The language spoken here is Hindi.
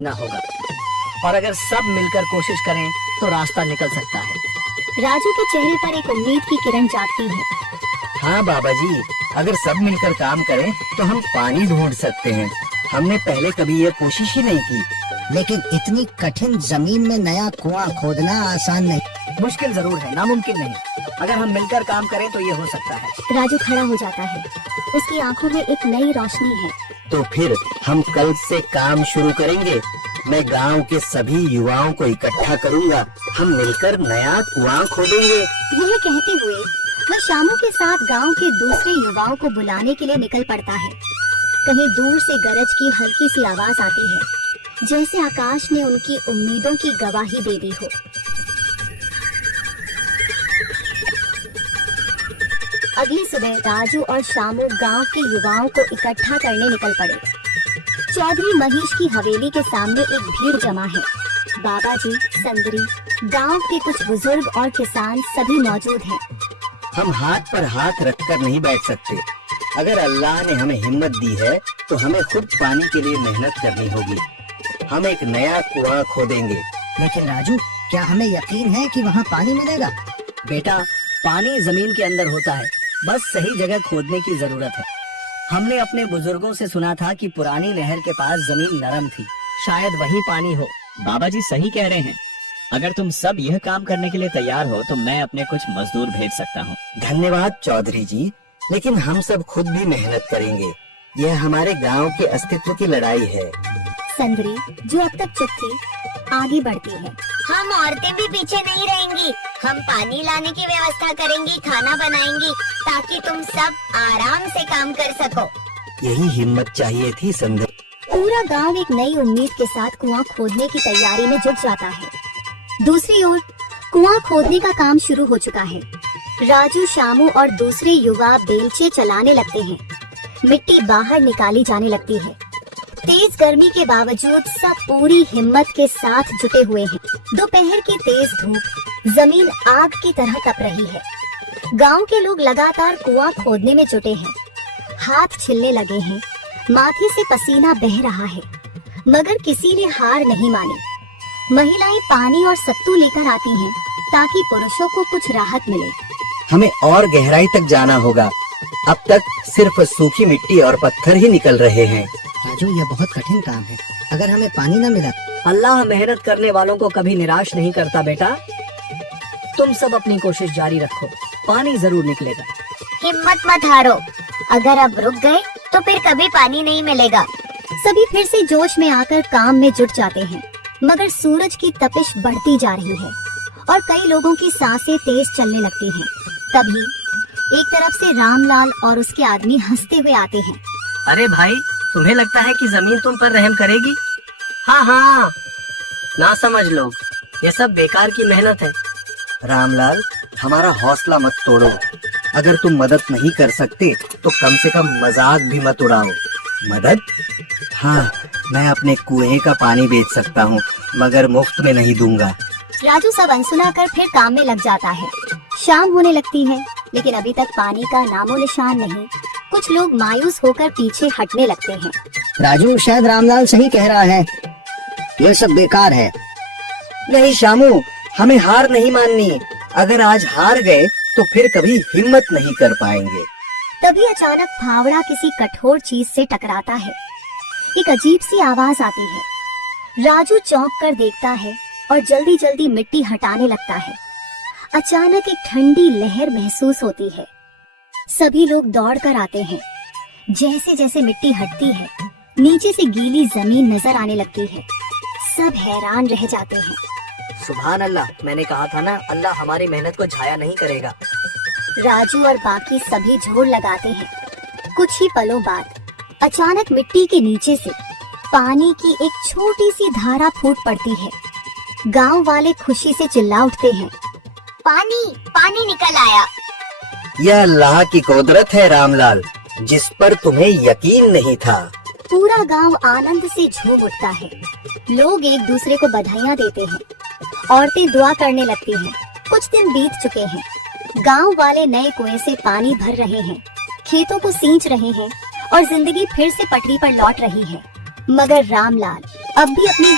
ना होगा, और अगर सब मिलकर कोशिश करें तो रास्ता निकल सकता है। राजू के चेहरे पर एक उम्मीद की किरण जागती है। हाँ बाबा जी, अगर सब मिलकर काम करें तो हम पानी ढूंढ सकते हैं। हमने पहले कभी ये कोशिश ही नहीं की। लेकिन इतनी कठिन जमीन में नया कुआं खोदना आसान नहीं। मुश्किल जरूर है, नामुमकिन नहीं। अगर हम मिलकर काम करें तो ये हो सकता है। राजू खड़ा हो जाता है, उसकी आंखों में एक नई रोशनी है। तो फिर हम कल से काम शुरू करेंगे। मैं गांव के सभी युवाओं को इकट्ठा करूंगा, हम मिलकर नया कुआं खोदेंगे। यह कहते हुए वह शामू के साथ गांव के दूसरे युवाओं को बुलाने के लिए निकल पड़ता है। कहीं दूर से गरज की हल्की सी आवाज आती है, जैसे आकाश ने उनकी उम्मीदों की गवाही दे दी हो। अगली सुबह राजू और शामू गांव के युवाओं को इकट्ठा करने निकल पड़े। चौधरी महेश की हवेली के सामने एक भीड़ जमा है। बाबा जी, संदरी, गांव के कुछ बुजुर्ग और किसान सभी मौजूद हैं। हम हाथ पर हाथ रखकर नहीं बैठ सकते। अगर अल्लाह ने हमें हिम्मत दी है तो हमें खुद पानी के लिए मेहनत करनी होगी। हम एक नया कुआं खोदेंगे। लेकिन राजू, क्या हमें यकीन है कि वहाँ पानी मिलेगा? बेटा, पानी जमीन के अंदर होता है, बस सही जगह खोदने की जरूरत है। हमने अपने बुजुर्गों से सुना था कि पुरानी नहर के पास जमीन नरम थी, शायद वही पानी हो। बाबा जी सही कह रहे हैं। अगर तुम सब यह काम करने के लिए तैयार हो तो मैं अपने कुछ मजदूर भेज सकता हूँ। धन्यवाद चौधरी जी, लेकिन हम सब खुद भी मेहनत करेंगे। यह हमारे गांव के अस्तित्व की लड़ाई है। संदरी, जो अब तक चुप थी, आगे बढ़ती है। हम औरतें भी पीछे नहीं रहेंगी। हम पानी लाने की व्यवस्था करेंगी, खाना बनाएंगी, ताकि तुम सब आराम से काम कर सको। यही हिम्मत चाहिए थी संदर। पूरा गांव एक नई उम्मीद के साथ कुआं खोदने की तैयारी में जुट जाता है। दूसरी ओर कुआं खोदने का काम शुरू हो चुका है। राजू, शामू और दूसरे युवा बेलचे चलाने लगते हैं। मिट्टी बाहर निकाली जाने लगती है। तेज गर्मी के बावजूद सब पूरी हिम्मत के साथ जुटे हुए हैं। दोपहर की तेज धूप, जमीन आग की तरह तप रही है। गांव के लोग लगातार कुआं खोदने में जुटे हैं। हाथ छिलने लगे हैं, माथे से पसीना बह रहा है, मगर किसी ने हार नहीं मानी। महिलाएं पानी और सत्तू लेकर आती हैं, ताकि पुरुषों को कुछ राहत मिले। हमें और गहराई तक जाना होगा। अब तक सिर्फ सूखी मिट्टी और पत्थर ही निकल रहे हैं। राजू, यह बहुत कठिन काम है। अगर हमें पानी न मिला? अल्लाह मेहनत करने वालों को कभी निराश नहीं करता बेटा। तुम सब अपनी कोशिश जारी रखो, पानी जरूर निकलेगा। हिम्मत मत हारो। अगर अब रुक गए तो फिर कभी पानी नहीं मिलेगा। सभी फिर से जोश में आकर काम में जुट जाते हैं, मगर सूरज की तपिश बढ़ती जा रही है और कई लोगों की सांसें तेज चलने लगती हैं। तभी एक तरफ से रामलाल और उसके आदमी हंसते हुए आते हैं। अरे भाई, तुम्हें लगता है कि जमीन तुम पर रहम करेगी? हाँ हाँ, ना समझ लोग, ये सब बेकार की मेहनत है। रामलाल, हमारा हौसला मत तोड़ो। अगर तुम मदद नहीं कर सकते तो कम से कम मजाक भी मत उड़ाओ। मदद? हाँ, मैं अपने कुएं का पानी बेच सकता हूँ, मगर मुफ्त में नहीं दूंगा। राजू सब अनसुना कर फिर काम में लग जाता है। शाम होने लगती है, लेकिन अभी तक पानी का नामो निशान नहीं। कुछ लोग मायूस होकर पीछे हटने लगते हैं। राजू, शायद रामलाल सही कह रहा है, यह सब बेकार है। नहीं शामू, हमें हार नहीं माननी। अगर आज हार गए तो फिर कभी हिम्मत नहीं कर पाएंगे। तभी अचानक फावड़ा किसी कठोर चीज से टकराता है। एक अजीब सी आवाज आती है। राजू चौंक कर देखता है और जल्दी जल्दी मिट्टी हटाने लगता है। अचानक एक ठंडी लहर महसूस होती है। सभी लोग दौड़ कर आते हैं। जैसे जैसे मिट्टी हटती है, नीचे से गीली जमीन नजर आने लगती है। सब हैरान रह जाते हैं। सुभान अल्लाह, मैंने कहा था ना, अल्लाह हमारी मेहनत को छाया नहीं करेगा। राजू और बाकी सभी जोर लगाते हैं। कुछ ही पलों बाद अचानक मिट्टी के नीचे से पानी की एक छोटी सी धारा फूट पड़ती है। गांव वाले खुशी से चिल्ला उठते हैं। पानी पानी निकल आया। यह अल्लाह की कुदरत है रामलाल, जिस पर तुम्हें यकीन नहीं था। पूरा गांव आनंद से झूम उठता है। लोग एक दूसरे को बधाइयां देते हैं। औरतें दुआ करने लगती हैं। कुछ दिन बीत चुके हैं। गांव वाले नए कुएं से पानी भर रहे हैं, खेतों को सींच रहे हैं और जिंदगी फिर से पटरी पर लौट रही है। मगर रामलाल अब भी अपनी